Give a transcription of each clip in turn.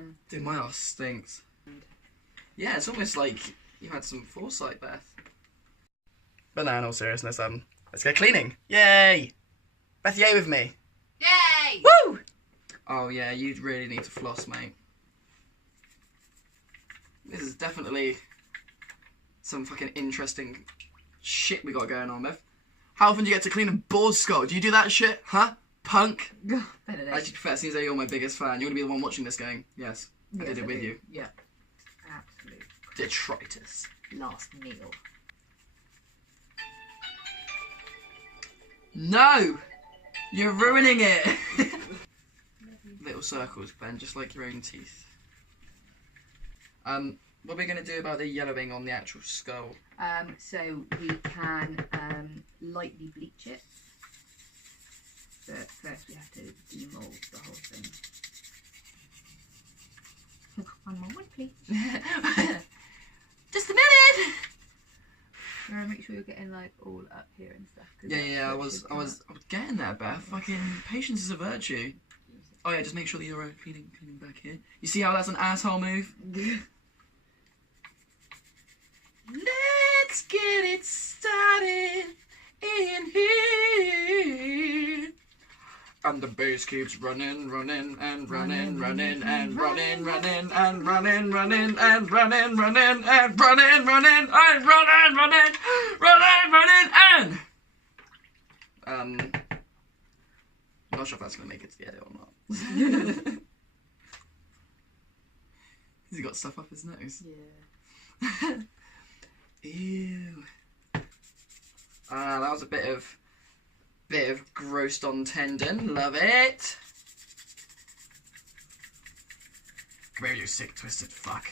man. Dude, my ass stinks. Yeah, it's almost like you had some foresight, Beth. But now, in all seriousness, let's go cleaning. Yay! Beth, yay with me. Yay! Woo! Oh yeah, you really need to floss, mate. This is definitely some fucking interesting shit we got going on, Beth. How often do you get to clean a boar's skull? Do you do that shit? Huh? Punk? Benedict. Actually, fair, seems like you're my biggest fan. You're going to be the one watching this going, yes, I did it with you. Yeah. Absolute. Detritus. Last meal. No! You're ruining it! Little circles, Ben, just like your own teeth. What are we going to do about the yellowing on the actual skull? So we can lightly bleach it. But first we have to demold the whole thing. One moment, please. Just a minute! Make sure you're getting like all up here and stuff. Yeah, I was getting there, Beth. Fucking patience is a virtue. Oh yeah, just make sure that you're cleaning back here. You see how that's an asshole move? Let's get it started in here. And the bass keeps running and running and running and running and I'm not sure if that's gonna make it to the edit or not. Has he got stuff up his nose? Yeah. Ew. That was a bit of grossed on tendon. Love it. Come here, you sick, twisted fuck.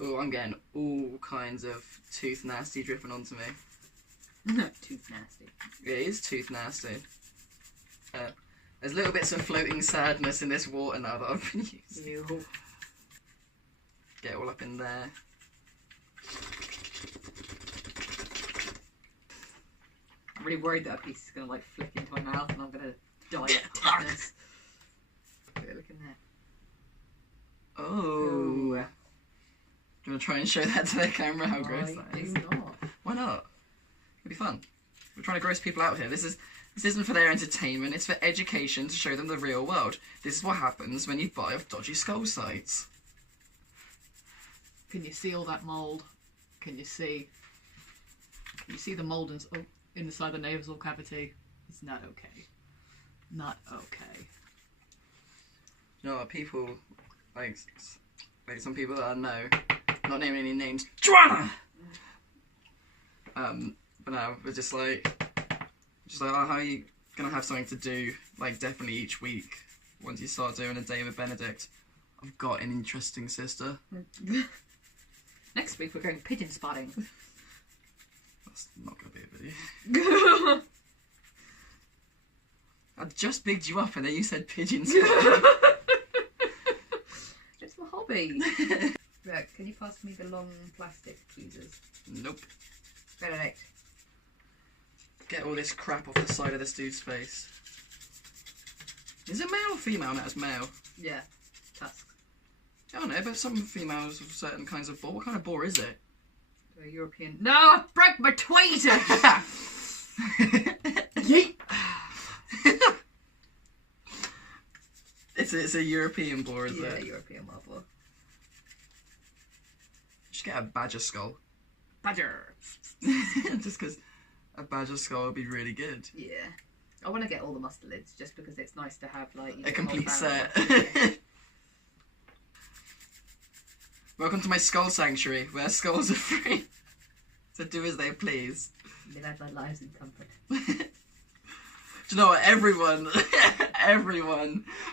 Oh, I'm getting all kinds of tooth nasty dripping onto me. Tooth nasty. It is tooth nasty. There's little bits of floating sadness in this water now that I've been using. Ew. Get all up in there. I'm really worried that a piece is going to like flick into my mouth and I'm going to die of hotness. Look in there. Oh. Do you want to try and show that to the camera how gross that is? Do not. Why not? It'll be fun. We're trying to gross people out here. This isn't for their entertainment, it's for education to show them the real world. This is what happens when you buy off dodgy skull sites. Can you see all that mould? Can you see the mould inside the nasal cavity? It's not okay. Not okay. You know what, people, like some people that I know, not naming any names, Joanna! But no, we're just like, oh, how are you gonna have something to do, like, definitely each week, once you start doing a day with Benedict? I've got an interesting sister. Next week we're going pigeon spotting. That's not gonna be a video. I just bigged you up and then you said pigeon spotting. It's my hobby. Right, can you pass me the long plastic tweezers? Nope. Benedict. Get all this crap off the side of this dude's face. Is it male or female? No, it's male. Yeah. Tusks. I don't know, but some females have certain kinds of boar. What kind of boar is it? A European. No, I broke my tweezer! Yeet! It's a European boar, is it? Yeah, European wild boar. Just get a badger skull. Badger! Just because a badger skull would be really good. Yeah. I want to get all the mustelids just because it's nice to have, like, you know, A complete set. Yeah. Welcome to my skull sanctuary, where skulls are free. So do as they please. Live out their lives in comfort. Do you know what? Everyone,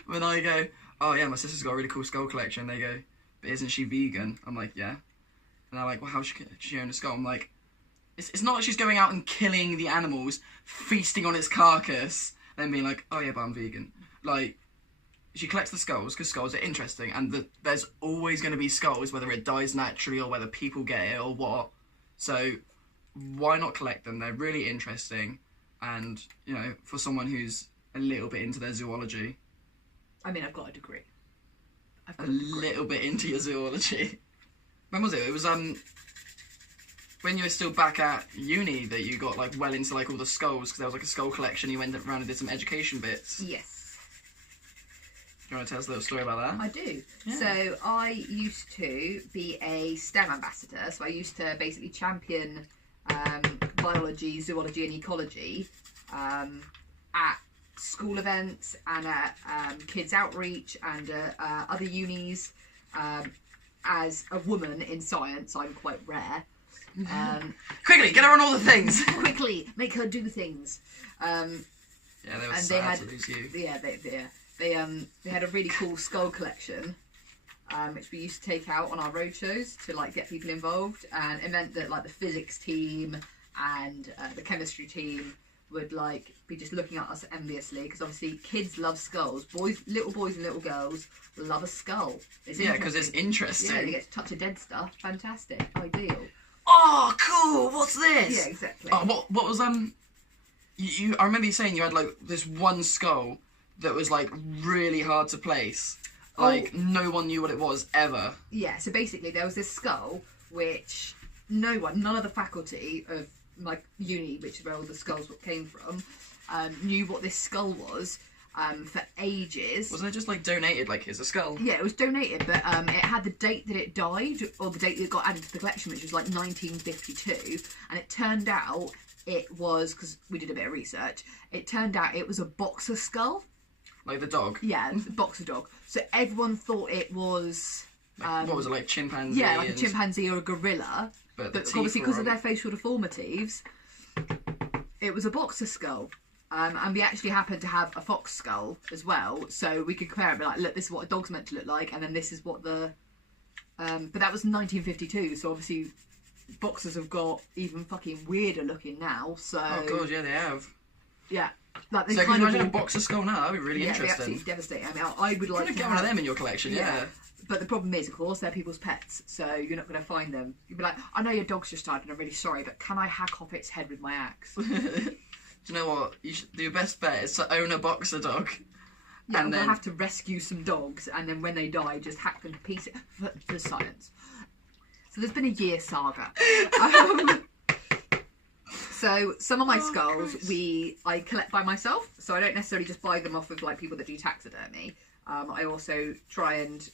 when I go, oh yeah, my sister's got a really cool skull collection, they go, but isn't she vegan? I'm like, yeah. And they're like, well, how does she own a skull? I'm like, it's not like she's going out and killing the animals, feasting on its carcass, then being like, oh yeah, but I'm vegan. Like, she collects the skulls because skulls are interesting, and there's always going to be skulls, whether it dies naturally or whether people get it or what. So why not collect them? They're really interesting, and, you know, for someone who's a little bit into their zoology. I mean, I've got a degree. I've a got a little bit into your zoology. When was it? It was when you were still back at uni that you got like well into like all the skulls, because there was like a skull collection. You went around and did some education bits. Yes, Do you want to tell us a little story about that? I do. Yeah. So I used to be a STEM ambassador. So I used to basically champion biology, zoology, and ecology at school events and at kids outreach and other unis. As a woman in science, I'm quite rare. Quickly, get her on all the things. Quickly, make her do things. Yeah, they were And sad they had- to lose you. Yeah, they had a really cool skull collection, which we used to take out on our road shows to like get people involved, and it meant that like the physics team and the chemistry team would like be just looking at us enviously, because obviously kids love skulls. Little boys and little girls love a skull. Yeah, because it's interesting. Yeah, you get to touch a dead stuff. Fantastic, ideal. Oh, cool! What's this? Yeah, exactly. Oh, what was You, I remember you saying you had like this one skull that was like really hard to place. Like no one knew what it was ever. Yeah, so basically there was this skull which none of the faculty of my uni, which is where all the skulls came from, knew what this skull was for ages. Wasn't it just like donated, like here's a skull? Yeah, it was donated, but it had the date that it died, or the date that it got added to the collection, which was like 1952, and it turned out it was, because we did a bit of research, it turned out it was a boxer skull. Like the dog? Yeah, the boxer dog. So everyone thought it was... Like, what was it, like chimpanzee? Yeah, like a chimpanzee or a gorilla. But But obviously, because of their facial deformities, it was a boxer skull. And we actually happened to have a fox skull as well, so we could compare it. Be like, look, this is what a dog's meant to look like, and then this is what the. But that was 1952, so obviously, boxers have got even fucking weirder looking now. So. Oh god, yeah, they have. Yeah, like they So can kind you of imagine a boxer skull now? That'd be really yeah, it'd be interesting. absolutely devastating. I mean, I would like Trying to to get one of them in your collection, yeah. But the problem is, of course, they're people's pets, so you're not going to find them. You'd be like, I know your dog's just died and I'm really sorry, but can I hack off its head with my axe? Do you know what? Your best bet is to own a boxer dog. Yeah, and I'm then going to have to rescue some dogs, and then when they die, just hack them to pieces for science. So there's been a year saga. So some of my skulls I collect by myself, so I don't necessarily just buy them off of like people that do taxidermy. I also try and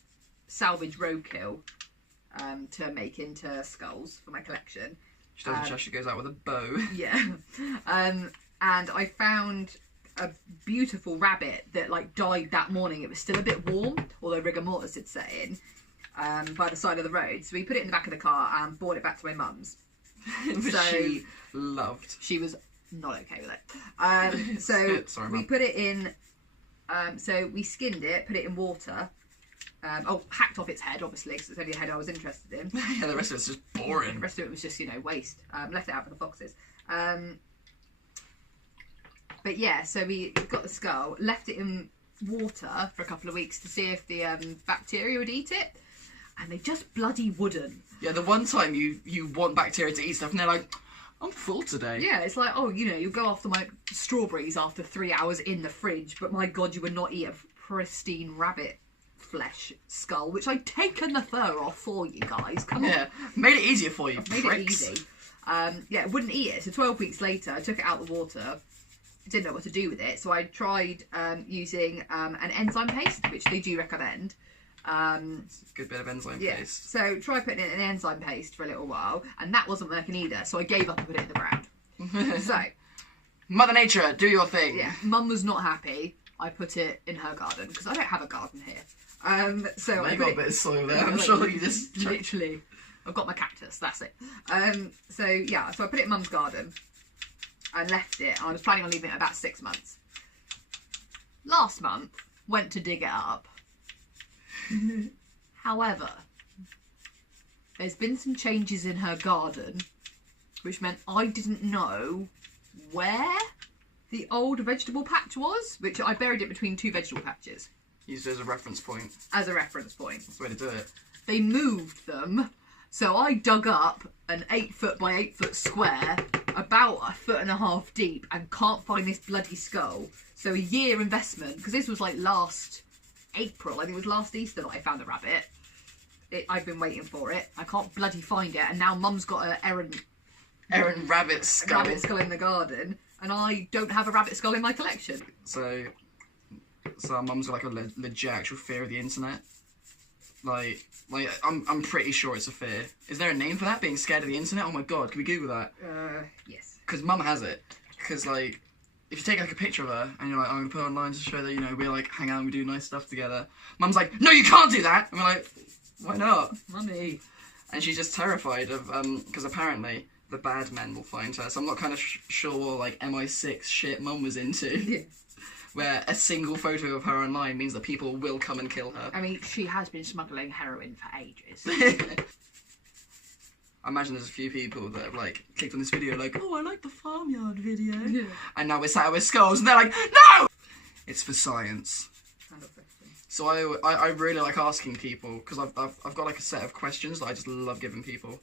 salvage roadkill to make into skulls for my collection. She does Cheshire goes out with a bow. Yeah. And I found a beautiful rabbit that like died that morning. It was still a bit warm, although rigor mortis had set in, by the side of the road. So we put it in the back of the car and brought it back to my mum's. Which So- she loved. She was not okay with it. So Sorry, we Mum. put it in. So we skinned it, put it in water. Hacked off its head, obviously, because it's only a head I was interested in. Yeah, the rest of it's just The boring. rest of it was just, waste. Left it out for the foxes. But yeah, so we got the skull, left it in water for a couple of weeks to see if the bacteria would eat it, and they just bloody wouldn't. Yeah, the one time you want bacteria to eat stuff and they're like, I'm full today. Yeah, it's like, you go after my strawberries after 3 hours in the fridge, but my God, you would not eat a pristine rabbit flesh skull, which I'd taken the fur off for you guys. Come on. Yeah, made it easier for you, Made pricks. it easy. It wouldn't eat it. So 12 weeks later, I took it out of the water. Didn't know what to do with it, so I tried using an enzyme paste, which they do recommend. It's a good bit of enzyme paste. So try putting it in an enzyme paste for a little while, and that wasn't working either. So I gave up and put it in the ground. So Mother Nature, do your thing. yeah, Mum was not happy. I put it in her garden because I don't have a garden here. So I I got a put bit it, of soil there. I'm like, sure you just. literally. I've got my cactus. That's it. So I put it in Mum's garden and left it. I was planning on leaving it about 6 months. Last month, went to dig it up. However, there's been some changes in her garden, which meant I didn't know where the old vegetable patch was, which I buried it between two vegetable patches Used it as a reference point. as a reference point. That's the way to do it. They moved them, so I dug up an 8 foot by 8 foot square, about 1.5 feet deep, and can't find this bloody skull. So a year investment, because this was like last April. I think it was last Easter that I found a rabbit. I've been waiting for it. I can't bloody find it, and now Mum's got a Erin rabbit skull. rabbit skull in the garden, and I don't have a rabbit skull in my collection. So our Mum's got like a legit actual fear of the internet. Like I'm pretty sure it's a fear. Is there a name for that? Being scared of the internet? Oh my god, can we Google that? Yes. Because Mum has it. Because like, if you take like a picture of her and you're like, I'm gonna put it online to show that, you know, we like hang out and we do nice stuff together. Mum's like, no, you can't do that. And we're like, why not? Mummy. And she's just terrified of because apparently the bad men will find her. So I'm not kind of sure what like MI6 shit Mum was into. Yeah. Where a single photo of her online means that people will come and kill her. I mean, she has been smuggling heroin for ages. I imagine there's a few people that have like clicked on this video like, oh, I like the farmyard video. Yeah. And now we're sat with skulls and they're like, no! It's for science. So I really like asking people, because I've got like a set of questions that I just love giving people.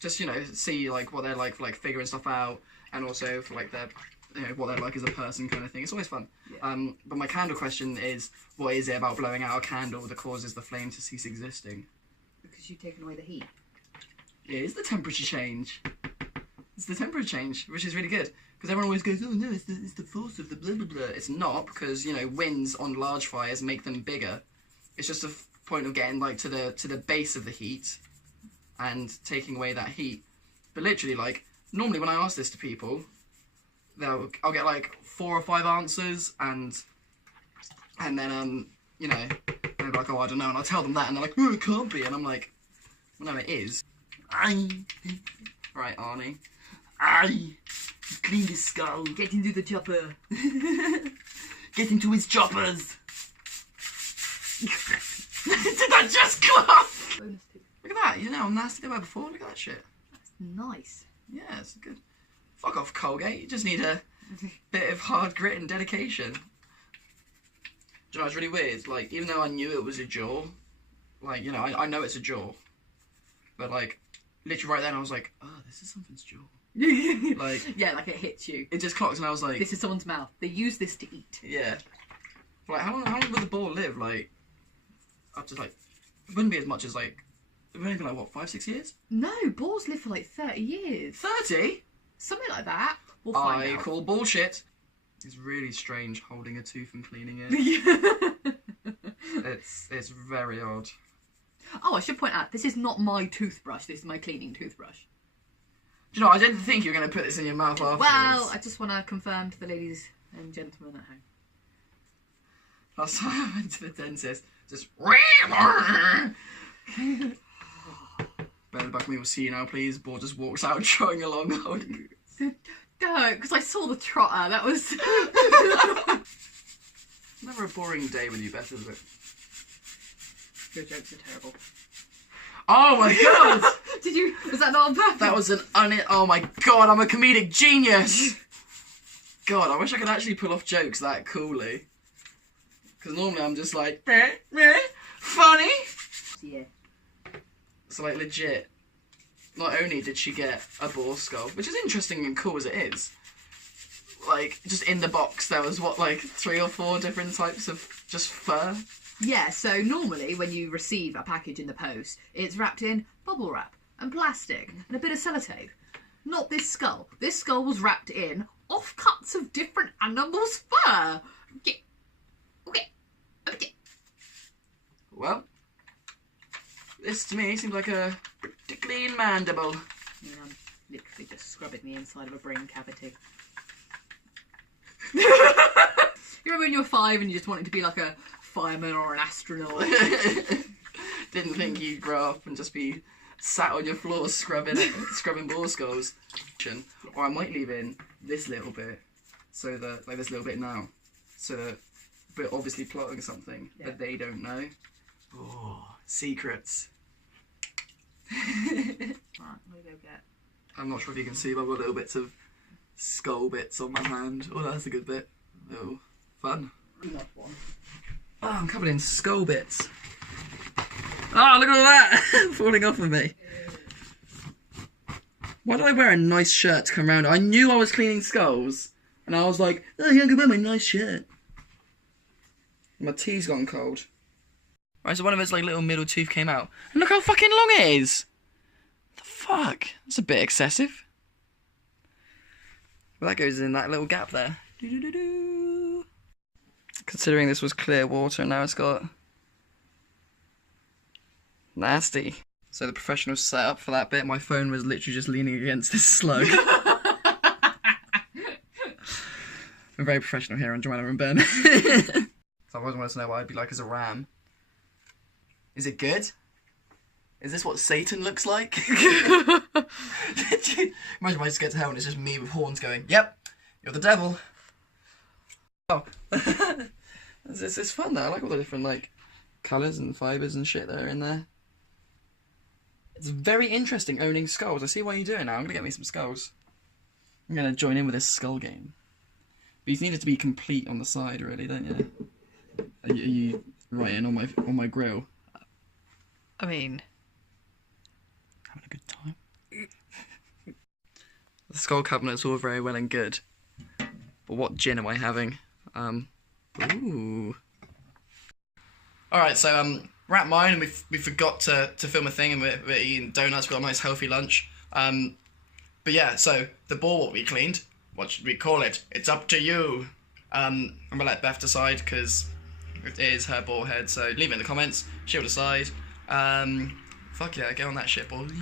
Just, you know, see like what they're like for like figuring stuff out, and also for like their, you know, what they're like as a person kind of thing. It's always fun. Yeah. But my candle question is, what is it about blowing out a candle that causes the flame to cease existing? Because you've taken away the heat. It is the temperature change. It's the temperature change, which is really good. Because everyone always goes, oh no, it's the force of the blah blah blah. It's not, because, you know, winds on large fires make them bigger. It's just a point of getting like to the base of the heat and taking away that heat. But literally, like, normally when I ask this to people, I'll get like 4 or 5 answers, and then you know, they're like, oh, I don't know, and I'll tell them that, and they're like, oh, it can't be, and I'm like, well, no, it is. Right, Arnie. Clean his skull. Get into the chopper. Get into his choppers. Did that just clap? Look at that. You know how nasty they were before. Look at that shit. That's nice. Yeah, it's good. Fuck off, Colgate. You just need a bit of hard grit and dedication. Do you know, it's really weird. Like, even though I knew it was a jaw, like, you know, I know it's a jaw, but like, literally right then I was like, oh, this is something's jaw. Like, yeah, like it hits you. It just clocks, and I was like, this is someone's mouth. They use this to eat. Yeah. Like, how long would the boar live? Like, up to like, it wouldn't be as much as like, it would only be like what, 5-6 years? No, boars live for like 30 years. 30? Something like that. We'll find out. I call bullshit. It's really strange holding a tooth and cleaning it. It's very odd. Oh, I should point out, this is not my toothbrush. This is my cleaning toothbrush. Do you know, I didn't think you were going to put this in your mouth afterwards. Well, I just want to confirm to the ladies and gentlemen at home. Last time I went to the dentist, just... Better back me will see you now, please. Boar just walks out trotting along. No, because I saw the trotter. That was... Never a boring day with you, Beth, is it? Your jokes are terrible. Oh my god! Did you... Was that not on purpose? That was an oh my god, I'm a comedic genius! God, I wish I could actually pull off jokes that coolly. Because normally I'm just like, funny! Yeah. So like, legit, not only did she get a boar skull, which is interesting and cool as it is, like, just in the box there was, what, like 3 or 4 different types of just fur? Yeah, so normally when you receive a package in the post, it's wrapped in bubble wrap and plastic and a bit of sellotape. Not this skull. This skull was wrapped in offcuts of different animals' fur. Okay. Well, this to me seems like a pretty clean mandible. Yeah, I'm literally just scrubbing the inside of a brain cavity. You remember when you were 5 and you just wanted to be like a fireman or an astronaut? Didn't think you'd grow up and just be sat on your floor scrubbing boar skulls. Or I might leave in this little bit, so that, like this little bit now, so that we're obviously plotting something that they don't know. Oh, secrets. Right, what do we go get? I'm not sure if you can see, but I've got little bits of skull bits on my hand. Oh, that's a good bit. Oh, fun. Enough one. Oh, I'm covered in skull bits. Oh, look at all that falling off of me. Why do I wear a nice shirt to come around? I knew I was cleaning skulls, and I was like, oh, yeah, I can wear my nice shirt. My tea's gone cold. Right, so one of its like little middle tooth came out. And look how fucking long it is! What the fuck? That's a bit excessive. Well, that goes in that little gap there. Doo-doo-doo-doo. Considering this was clear water, now it's got... nasty. So the professional setup for that bit, my phone was literally just leaning against this slug. I'm very professional here on Joanna and Ben. So I always wanted to know what I'd be like as a ram. Is it good? Is this what Satan looks like? Imagine if I just get to hell and it's just me with horns going, yep, you're the devil. Oh. It's fun though, I like all the different like colours and fibres and shit that are in there. It's very interesting owning skulls. I see why you do it now. I'm gonna get me some skulls. I'm gonna join in with this skull game. But you need it to be complete on the side, really, don't you? Are you writing on my grill? I mean, having a good time. The skull cabinet's all very well and good, but what gin am I having? Ooh. All right, so we're at mine and we forgot to film a thing and we're eating donuts. We've got a nice healthy lunch. But yeah, so the ball what we cleaned. What should we call it? It's up to you. I'm gonna let Beth decide because it is her ball head. So leave it in the comments. She'll decide. Fuck yeah, get on that shit, boys.